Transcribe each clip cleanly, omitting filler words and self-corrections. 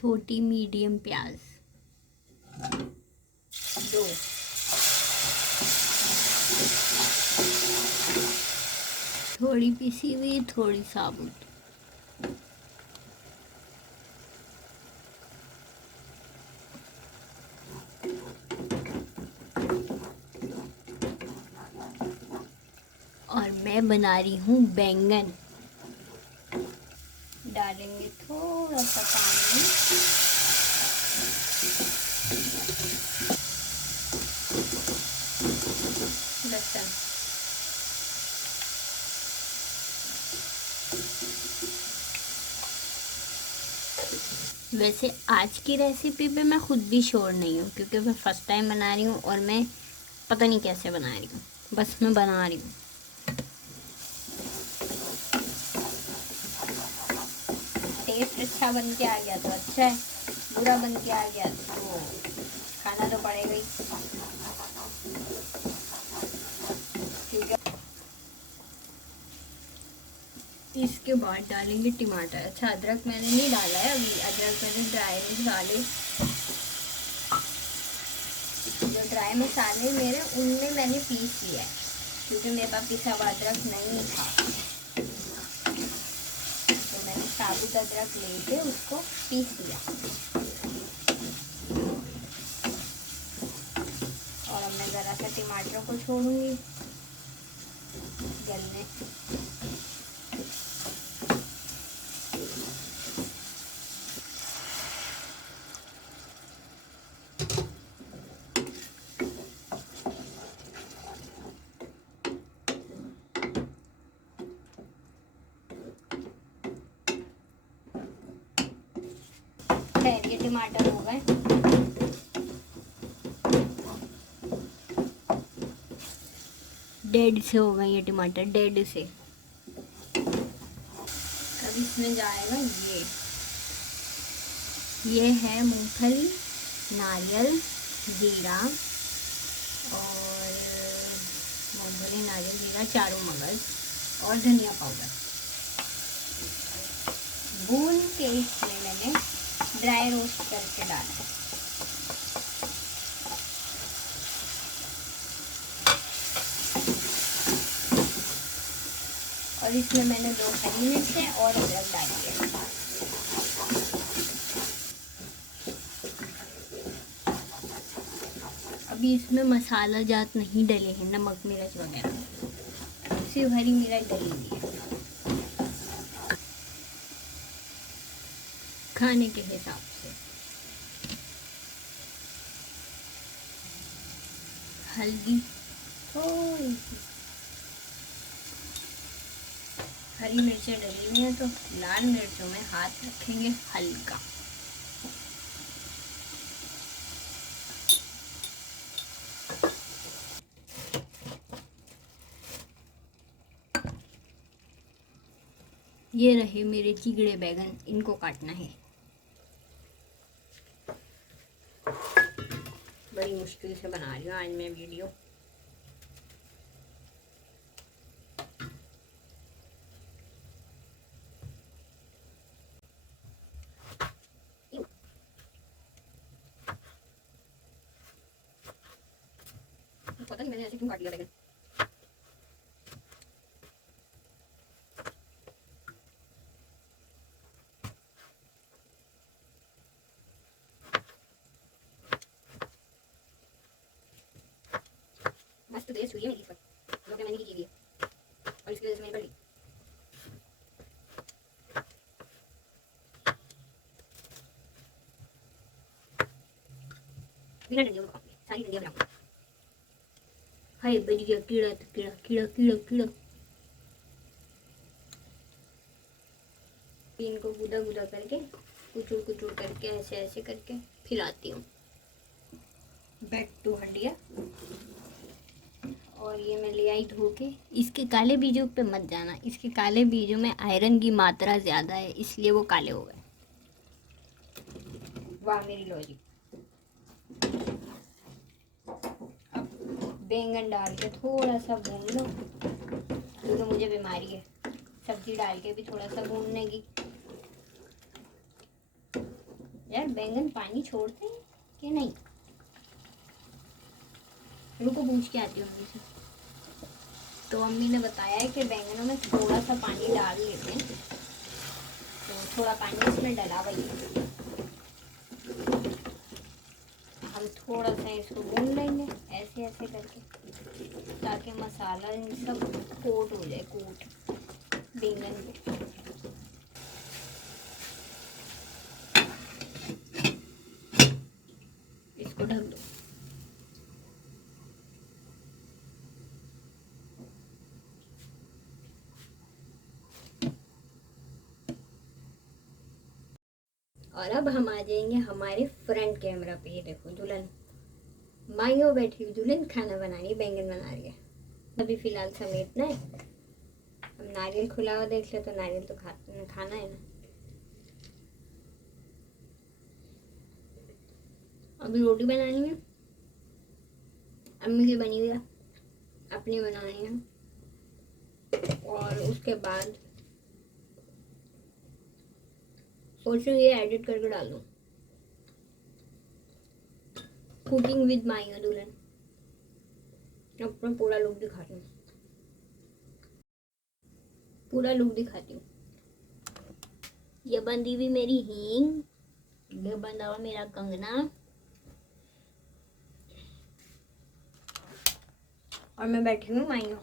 छोटी मीडियम प्याज 2, थोड़ी पिसी हुई थोड़ी साबुत, और मैं बना रही हूँ बैंगन। डालेंगे थोड़ा सा पानी, लहसुन, वैसे आज की रेसिपी पे मैं खुद भी श्योर नहीं हूँ क्योंकि मैं फर्स्ट टाइम बना रही हूँ और मैं पता नहीं कैसे बना रही हूँ, बस मैं बना रही हूँ। टेस्ट अच्छा बन के आ गया तो अच्छा है, बुरा बन के आ गया तो खाना तो पड़ेगा ही। ठीक है, इसके बाद डालेंगे टमाटर। अच्छा, अदरक मैंने नहीं डाला है अभी, अदरक मैंने ड्राई मसाले, जो ड्राई मसाले मेरे उनमें मैंने पीस लिया है क्योंकि मेरे पास पिसा हुआ अदरक नहीं था, तो मैंने साबुत अदरक लेके उसको पीस लिया। और अब मैं ज़रा सा टमाटर को छोड़ूंगी गलने। खैर, ये टमाटर हो गए। डेढ़ से हो गए ये टमाटर, डेढ़ से। अब इसमें जाएगा ये है मूंगफली, नारियल, जीरा और मूंगफली, नारियल, जीरा, चारों मगज और धनिया पाउडर भून के इसमें मैंने ड्राई रोस्ट करके डाला है। और इसमें मैंने 2 हरी मिर्चें और अदरक डाली है। अभी इसमें मसाला जात नहीं डले हैं, नमक मिर्च वगैरह, सिर्फ हरी मिर्च डली हुई है खाने के हिसाब से। हल्दी थोड़ी सी, हरी मिर्चें डली हुई हैं तो लाल मिर्चों में हाथ रखेंगे हल्का। ये रहे मेरे चिगड़े बैगन, इनको काटना है। बड़ी मुश्किल से बना रही हूँ आज मैं वीडियो। पता नहीं मैंने ऐसे क्यों काट लिया बैगन। मस्त टेस्ट हुई है मेरी, जो कि मैंने की है और इसकी वजह से मैंने कर ली। बिना डंडियों को सारी डंडियां बनाऊंगा। हाय बज गया कीड़ा, कीड़ा कीड़ा कीड़ा कीड़ा। इनको गुदा गुदा करके कुचूर कुचूर करके ऐसे ऐसे करके फिलाती हूँ। बैक टू हड्डियाँ। और ये मैं ले आई धो के। इसके काले बीजों पे मत जाना, इसके काले बीजों में आयरन की मात्रा ज़्यादा है, इसलिए वो काले हो गए। वाह मेरी लॉजिक। अब बैंगन डाल के थोड़ा सा भून लो क्योंकि मुझे बीमारी है सब्जी डाल के भी थोड़ा सा भूनने की। यार बैंगन पानी छोड़ते हैं कि नहीं? रुको पूछ के आती हूँ मम्मी से। तो मम्मी ने बताया है कि बैंगनों में थोड़ा सा पानी डाल लेते हैं, तो थोड़ा पानी इसमें डला हुआ है। हम थोड़ा सा इसको भून लेंगे ऐसे ऐसे करके, ताकि मसाला इन सब कोट हो जाए, कोट बैंगन पे। इसको ढक दो। और अब हम आ जाएंगे हमारे फ्रंट कैमरा पे। ये देखो दुल्हन माइयों बैठी हुई दुल्हन खाना बना रही है, बैंगन बना रही है। अभी फिलहाल समेटना है। अब नारियल खुला हुआ देख ले तो नारियल तो खाना है ना। अभी रोटी बनानी है, अम्मी की बनी हुई है, अपनी बनानी है। और उसके बाद सोच रही हूँ ये एडिट करके डाल दूँ, कुकिंग विद माई दुल्हन। अपना पूरा लुक दिखाती हूँ, पूरा लुक दिखाती हूँ। ये बंदी हुई मेरी हींग, ये बंदा हुआ मेरा कंगना, और मैं बैठी हूँ माइयों।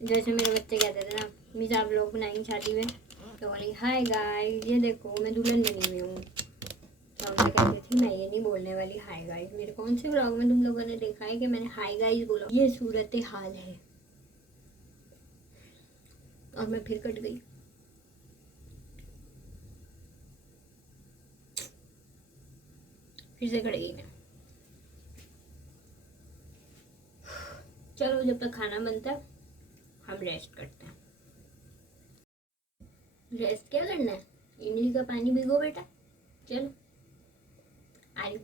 जैसे मेरे बच्चे कहते थे ना, मिस आप लोग बनाएंगे शादी में, तो बोली हाय गाइस ये देखो मैं दुल्हन बनी हुई हूँ। तो मैं कहती थी मैं ये नहीं बोलने वाली हाय गाइस। मेरे कौन से ब्लॉग में तुम लोगों ने देखा है कि मैंने हाय गाइस बोला? ये सूरत हाल है। और मैं फिर कट गई। फिर से कट गई मैं। चलो जब तक खाना बनता है हम रेस्ट करते हैं। रेस्ट क्या करना है, इमली का पानी भिगो बेटा। चलो आ रही।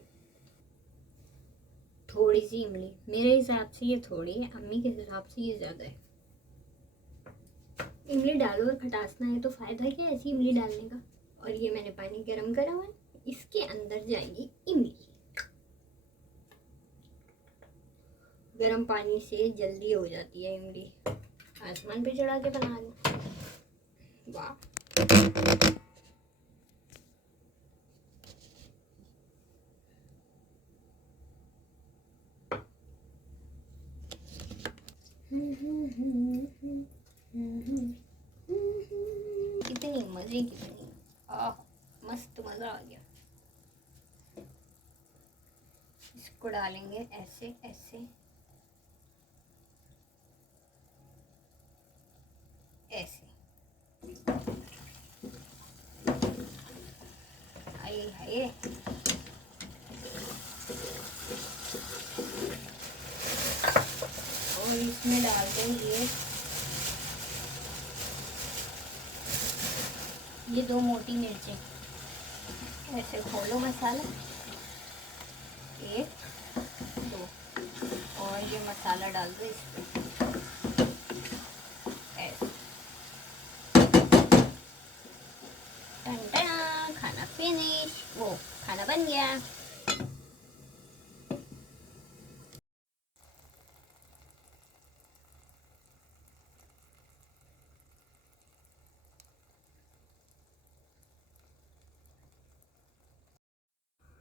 थोड़ी सी इमली, मेरे हिसाब से ये थोड़ी है, अम्मी के हिसाब से ये ज्यादा है। इमली डालो और खटास ना है तो फायदा क्या है ऐसी इमली डालने का। और ये मैंने पानी गर्म करा हुआ है, इसके अंदर जाएगी इमली। गर्म पानी से जल्दी हो जाती है इमली। आसमान पे चढ़ा के बना लो, वाह। कितनी मजे की बनी, आह मस्त मजा आ गया। इसको डालेंगे ऐसे ऐसे ऐसे। हाय हाय, और इसमें डाल देंगे ये 2 मोटी मिर्चें। ऐसे खोलो मसाला, 1 2, और ये मसाला डाल दो इस पे ऐसे। खाना फिनिश, वो खाना बन गया।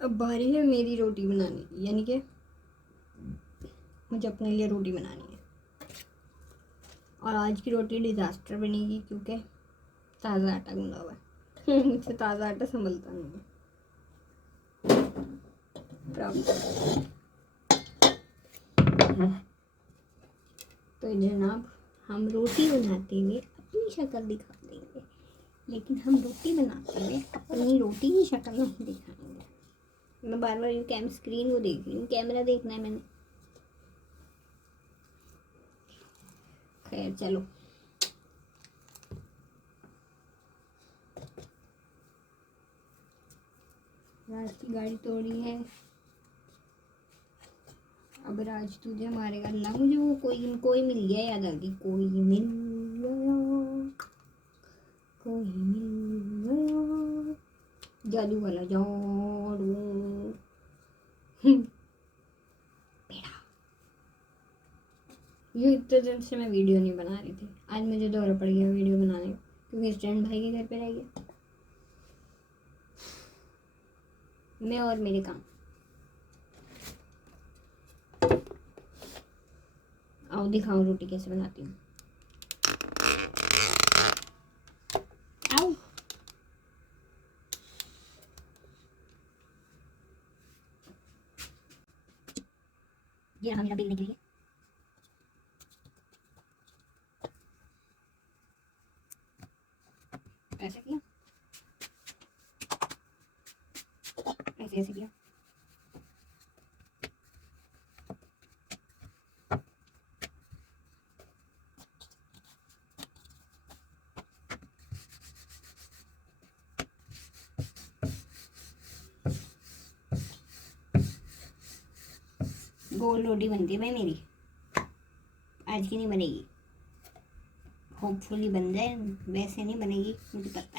अब बारी है मेरी रोटी बनाने की, यानी कि मुझे अपने लिए रोटी बनानी है। और आज की रोटी डिज़ास्टर बनेगी क्योंकि ताज़ा आटा गूंदा हुआ है। मुझसे ताज़ा आटा संभलता नहीं है। तो जनाब हम रोटी बनाते हुए अपनी शक्ल दिखा देंगे, लेकिन हम रोटी बनाते हुए अपनी रोटी की शक्ल नहीं दिखाएंगे। मैं बार बार स्क्रीन को देख रही हूँ, कैमरा देखना है मैंने। खैर चलो, राज की गाड़ी तोड़ी है। अब राज तुझे मारेगा। अल्लाह मुझे वो कोई कोई मिल गया, याद आ गई, कोई मिल गया, कोई मिल गया। जादू वाला जादू। पेड़ा। ये इतने दिन से मैं वीडियो नहीं बना रही थी, आज मुझे दौरा पड़ गया वीडियो बनाने का, क्योंकि स्टैंड भाई के घर पे रह गया मैं और मेरे काम। आओ दिखाओ रोटी कैसे बनाती हूँ। आओ ये रहा मेरा बेलने के लिए। ऐसे किया, ऐसे ऐसे किया। गोल रोटी बनती है भाई मेरी, आज की नहीं बनेगी। होपफुली बन जाए, वैसे नहीं बनेगी मुझे पता है।